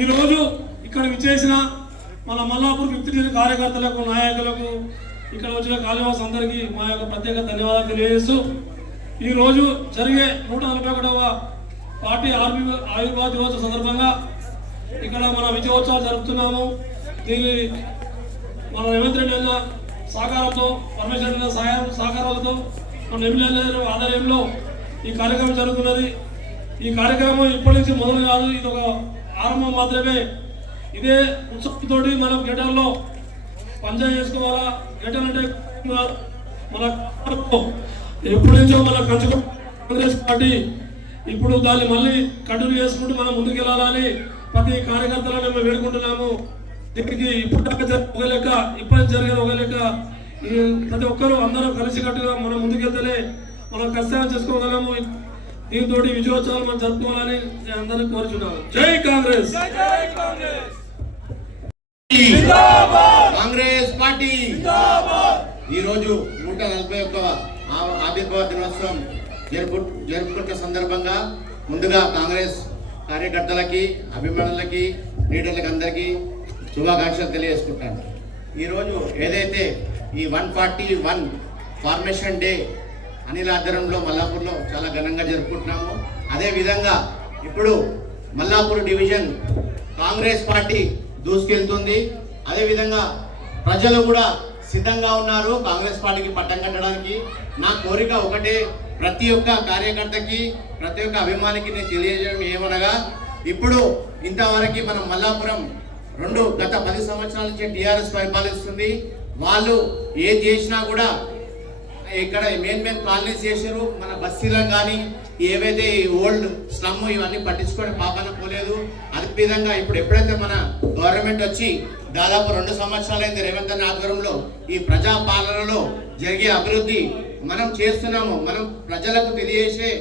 ఈరోజు ఇక్కడ విచ్చేసిన మన మల్లాపూర్ 5th డివిజన్ కార్యకర్తలకు నాయకులకు ఇక్కడ వచ్చిన కాళీవాస్ అందరికీ మా యొక్క ప్రత్యేక ధన్యవాదాలు తెలియజేస్తూ ఈరోజు జరిగే 141వ పార్టీ ఆవిర్భావ దినోత్సవ సందర్భంగా ఇక్కడ మన విజయోత్సవాలు జరుపుతున్నాము. దీని మన రేవంత్ రెడ్డి అన్న సహకారంతో పరమేశ్వర అన్న సహకారాలతో మన ఎమ్మెల్యే ఆధ్వర్యంలో ఈ కార్యక్రమం జరుగుతున్నది. ఈ కార్యక్రమం ఇప్పటి నుంచి మొదలు కాదు, ఇది ఒక ఆరంభం మాత్రమే. ఇదే ఉత్సవంతో మనం గెటర్లో పంచాయతీ చేసుకోవాలా. గెటర్ అంటే మన ఎప్పటి నుంచో మన కాంగ్రెస్ పార్టీ ఇప్పుడు దాన్ని మళ్ళీ కంటిన్యూ చేసుకుంటూ మనం ముందుకెళ్ళాలని ప్రతి కార్యకర్తలను మేము వేడుకుంటున్నాము. దీనికి ఇప్పుడు ఒక లెక్క, ఇప్పటి జరిగిన ఒక లెక్క, ప్రతి ఒక్కరూ అందరూ కలిసికట్టుగా మనం ముందుకెళ్తేనే మనం కష్టాలు చేసుకోగలము. దీంతో విజయోత్సవాలు మనం జరుపుకోవాలని అందరినీ కోరుచున్నాను. జై కాంగ్రెస్. కాంగ్రెస్ పార్టీ ఈరోజు 141వ ఆవిర్భావ దినోత్సవం జరుపుకున్న సందర్భంగా ముందుగా కాంగ్రెస్ కార్యకర్తలకి, అభిమానులకి, లీడర్లకి అందరికీ శుభాకాంక్షలు తెలియజేసుకుంటాను. ఈరోజు ఏదైతే ఈ 141 ఫార్మేషన్ డే అనిల్ ఆధ్వర్యంలో మల్లాపూర్లో చాలా ఘనంగా జరుపుకుంటున్నాము. అదేవిధంగా ఇప్పుడు మల్లాపూర్ డివిజన్ కాంగ్రెస్ పార్టీ దూసుకెళ్తుంది. అదేవిధంగా ప్రజలు కూడా సిద్ధంగా ఉన్నారు కాంగ్రెస్ పార్టీకి పట్టం కట్టడానికి. నా కోరిక ఒకటే, ప్రతి ఒక్క కార్యకర్తకి, ప్రతి ఒక్క అభిమానికి నేను తెలియజేయడం ఏమనగా, ఇప్పుడు ఇంతవరకు మనం మల్లాపురం గత 10 సంవత్సరాల నుంచి టీఆర్ఎస్ పరిపాలిస్తుంది. వాళ్ళు ఏం చేసినా కూడా ఇక్కడ మెయిన్ కాలనీస్ చేశారు. మన బస్తీలకు కానీ ఏవైతే ఓల్డ్ స్లమ్ ఇవన్నీ పట్టించుకొని పాపన పోలేదు. అదేవిధంగా ఇప్పుడు ఎప్పుడైతే మన గవర్నమెంట్ వచ్చి దాదాపు 2 సంవత్సరాలైంది రేవంత్ అన్న ఆధ్వర్యంలో ఈ ప్రజా పాలనలో జరిగే అభివృద్ధి మనం చేస్తున్నాము. మనం ప్రజలకు తెలియజేసే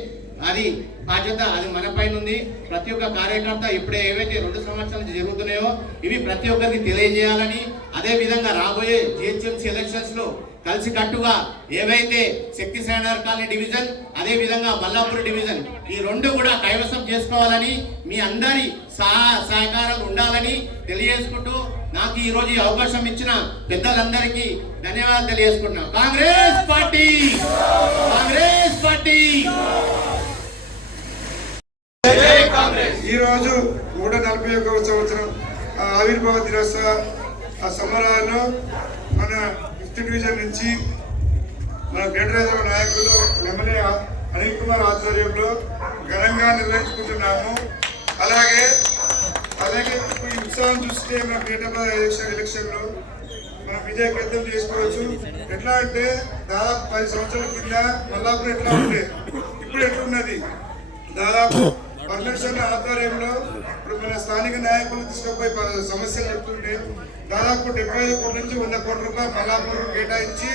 అది బాధ్యత అది మన పైన ఉంది. ప్రతి ఒక్క కార్యకర్త ఇప్పుడే ఏవైతే 2 సంవత్సరాలు జరుగుతున్నాయో ఇవి ప్రతి ఒక్కరికి తెలియజేయాలని, అదే విధంగా రాబోయే జిహెచ్ఎంసీ ఎలక్షన్స్ లో కలిసికట్టుగా ఏవైతే శక్తి సేనార్ కాలనీ డివిజన్, అదే విధంగా మల్లాపూర్ డివిజన్ ఈ 2 కూడా కైవసం చేసుకోవాలని, మీ అందరి సహకారాలు ఉండాలని తెలియజేసుకుంటూ నాకు ఈ రోజు ఈ అవకాశం ఇచ్చిన పెద్దలందరికీ ధన్యవాదాలు తెలియజేసుకుంటున్నాం. Congress party, Congress party. ఈ రోజు 141వ సంవత్సరం ఆవిర్భావ దినోత్సవ సంబరాల్లో మన 5th డివిజన్ నుంచి మన గ్రేటర్ నాయకులు ఎమ్మెల్యే అనిల్ కుమార్ ఆధ్వర్యంలో ఘనంగా నిర్వహించుకుంటున్నాము. అలాగే ఈ ఉత్సాహం చూస్తే మన గ్రేటర్ ఎలక్షన్లో మనం విజయకేతం చేసుకోవచ్చు. ఎట్లా అంటే దాదాపు 10 సంవత్సరాల కింద మల్లాపూర్ ఎట్లా ఉండే, ఇప్పుడు ఎట్లున్నది. దాదాపు పరమేశ్వర ఆధ్వర్యంలో ఇప్పుడు మన స్థానిక నాయకులు తీసుకుపోయి సమస్యలు చెప్తుంటే దాదాపు 75 కోట్ల నుంచి 100 కోట్ల రూపాయలు మల్లాపూర్ కేటాయించి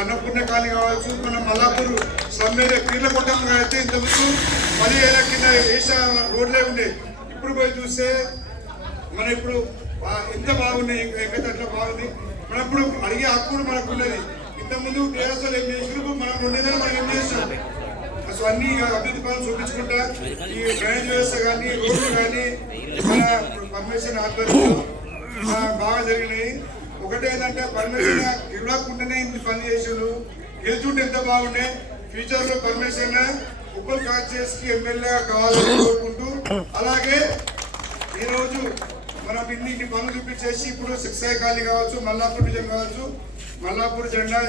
అన్నపూర్ణ కాలనీ కావచ్చు, మన మల్లాపూర్ సమ్మె కీర్ల కొట్టం అయితే ఇంతకుముందు 10 ఏళ్ళ కింద వేసా రోడ్లే ఉండే. ఇప్పుడు పోయి చూస్తే మన ఇప్పుడు ఎంత బాగున్నాయి, ఎక్కడ అట్లా బాగుంది. మనం ఇప్పుడు అడిగే హక్కు మనకు ఉన్నది. ఇంతకుముందు టీఆర్ఎస్ ఏం చేసినప్పుడు మనం 2 నెలలు మనం ఏం చేస్తాం, సో అన్ని అభివృద్ధి పనులు చూపించుకుంటా ఈ డ్రైనేజ్ వ్యవస్థ కానీ, రోడ్లు కానీ మన పర్మిషన్ ఆధ్వర్యంలో బాగా జరిగినాయి. ఒకటే ఏంటంటే పర్మిషన్ ఇవ్వకుండానే ఇంత పని చేసారు. గెలుచుంటే ఎంత బాగుండే. ఫ్యూచర్ లో పర్మిషన్ ఉప్పల్ కాన్స్టిట్యూయెన్సీ కి ఎమ్మెల్యే కావాలని కోరుకుంటూ, అలాగే ఈరోజు మనం ఇన్ని పనులు చూపించేసి ఇప్పుడు శిక్షాయి కాలనీ కావచ్చు, మల్లాపూర్ డివిజన్ కావచ్చు, మల్లాపూర్ జెండా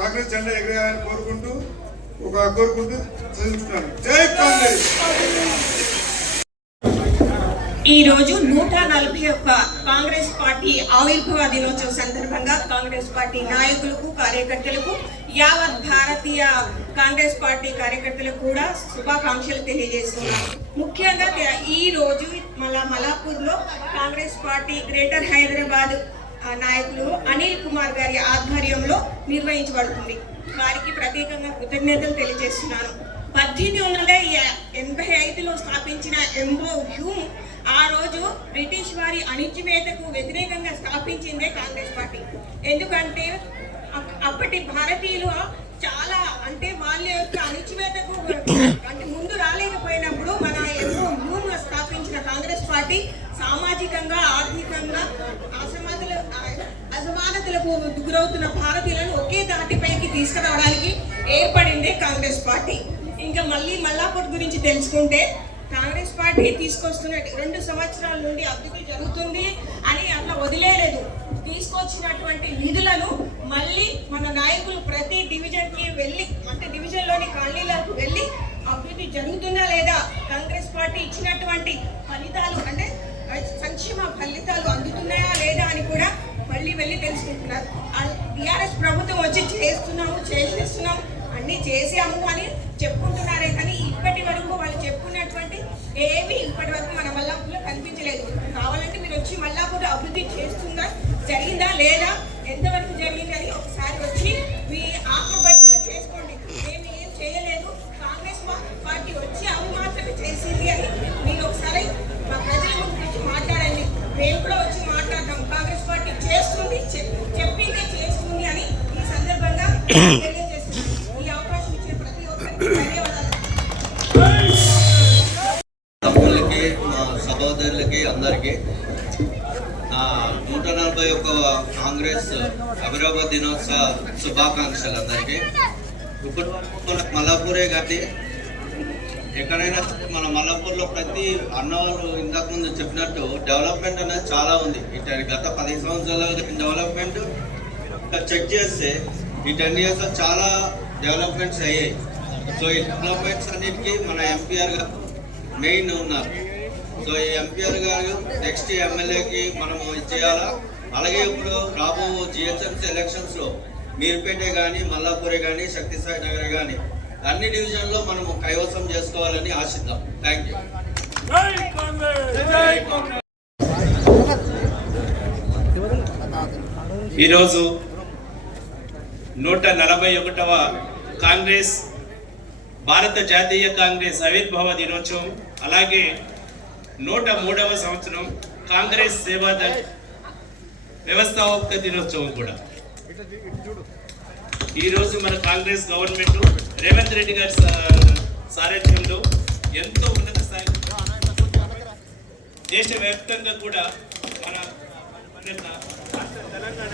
కాంగ్రెస్ జెండా ఎగరేయాలని కోరుకుంటూ చదువుతున్నాను. జై కాంగ్రెస్. ఈ రోజు 141 కాంగ్రెస్ పార్టీ ఆవిర్భావ దినోత్సవ సందర్భంగా కాంగ్రెస్ పార్టీ నాయకులకు, కార్యకర్తలకు, యావత్ భారతీయ కాంగ్రెస్ పార్టీ కార్యకర్తలకు కూడా శుభాకాంక్షలు తెలియజేస్తున్నాను. ముఖ్యంగా ఈ రోజు మల్లాపూర్లో కాంగ్రెస్ పార్టీ గ్రేటర్ హైదరాబాద్ నాయకులు అనిల్ కుమార్ గారి ఆధ్వర్యంలో నిర్వహించబడుతుంది. వారికి ప్రత్యేకంగా కృతజ్ఞతలు తెలియజేస్తున్నాను. 1885లో స్థాపించిన ఎంబ్రో హ్యూమ్ ఆ రోజు బ్రిటిష్ వారి అణిచివేతకు వ్యతిరేకంగా స్థాపించిందే కాంగ్రెస్ పార్టీ. ఎందుకంటే అప్పటి భారతీయులు చాలా అంటే వాళ్ళ యొక్క అణిచివేతకు అంటే ముందు రాలేకపోయినప్పుడు మన ఎంబ్రో హ్యూమ్ స్థాపించిన కాంగ్రెస్ పార్టీ సామాజికంగా ఆర్థికంగా అసమానతలకు గురవుతున్న భారతీయులను ఒకే తాటిపైకి తీసుకురావడానికి ఏర్పడిందే కాంగ్రెస్ పార్టీ. ఇంకా మల్లాపూర్ గురించి తెలుసుకుంటే కాంగ్రెస్ పార్టీ తీసుకొస్తున్న 2 సంవత్సరాల నుండి అభివృద్ధి జరుగుతుంది అని అట్లా వదిలేలేదు. తీసుకొచ్చినటువంటి నిధులను మళ్ళీ మన నాయకులు ప్రతి డివిజన్కి వెళ్ళి, అంటే డివిజన్లోని కాలనీలకు వెళ్ళి అభివృద్ధి జరుగుతుందా లేదా, కాంగ్రెస్ పార్టీ ఇచ్చినటువంటి ఫలితాలు అంటే సంక్షేమ ఫలితాలు అందుతున్నాయా లేదా అని కూడా మళ్ళీ వెళ్ళి తెలుసుకుంటున్నారు. టీఆర్ఎస్ ప్రభుత్వం వచ్చి చేసేస్తున్నాము అన్ని చేసాము అని చెప్పుకుంటున్నారే కానీ ఇప్పటి వరకు వాళ్ళు చెప్పుకున్నటువంటి ఏవి ఇప్పటి వరకు మన మల్లాపూర్లో కనిపించలేదు. కావాలంటే మీరు వచ్చి మల్లాపూర్ అభివృద్ధి జరిగిందా లేదా, ఎంతవరకు జరిగింది అని ఒకసారి వచ్చి మీ ఆత్మపరిశీలన చేసుకోండి. మేము ఏం చేయలేదు, కాంగ్రెస్ పార్టీ వచ్చి అవి మాత్రమే చేసింది అని మీరు ఒకసారి మా ప్రజల ముందు మాట్లాడండి. మేము కూడా వచ్చి మాట్లాడతాం. కాంగ్రెస్ పార్టీ చేస్తుంది, చెప్పిందే చేస్తుంది అని ఈ సందర్భంగా తెలియజేస్తున్నాం. ఈ అవకాశం ఇచ్చిన ప్రతి ఒక్కరికి ధన్యవాదాలు. తమ్ముళ్ళకి, మా సహోదరులకి అందరికీ 141వ కాంగ్రెస్ ఆవిర్భావ దినోత్సవ శుభాకాంక్షలు అందరికీ. ఇప్పుడు మనకు మల్లాపూరే కానీ ఎక్కడైనా మన మల్లాపూర్లో ప్రతి అన్నవాళ్ళు ఇంతకుముందు చెప్పినట్టు డెవలప్మెంట్ అనేది చాలా ఉంది. ఇటు గత 10 సంవత్సరాల డెవలప్మెంట్ చెక్ చేస్తే ఈ 10 ఇయర్స్లో చాలా డెవలప్మెంట్స్ అయ్యాయి. సో ఈ డెవలప్మెంట్స్ అన్నిటికీ మన ఎంపీఆర్ గారు మెయిన్ ఉన్నారు. సో ఈ ఎంపీఆర్ గారు నెక్స్ట్ ఎమ్మెల్యేకి మనము ఇచ్చేయాలా. అలాగే ఇప్పుడు రాబో జిహెచ్ఎంసీ ఎలక్షన్స్లో మీర్పేటే కానీ, మల్లాపూరే కానీ, శక్తిసాయి నగర్ కానీ అన్ని డివిజన్లో మనము కైవసం చేసుకోవాలని ఆశిద్దాం. Thank you. ఈరోజు 141వ కాంగ్రెస్ భారత జాతీయ కాంగ్రెస్ ఆవిర్భావ దినోత్సవం, అలాగే 103వ సంవత్సరం కాంగ్రెస్ సేవాదళ్ వ్యవస్థాపక దినోత్సవం కూడా. ఈరోజు మన కాంగ్రెస్ గవర్నమెంట్ రేవంత్ రెడ్డి గారి సారథ్యంలో ఎంతో ఉన్నత స్థాయి దేశవ్యాప్తంగా కూడా మన తెలంగాణ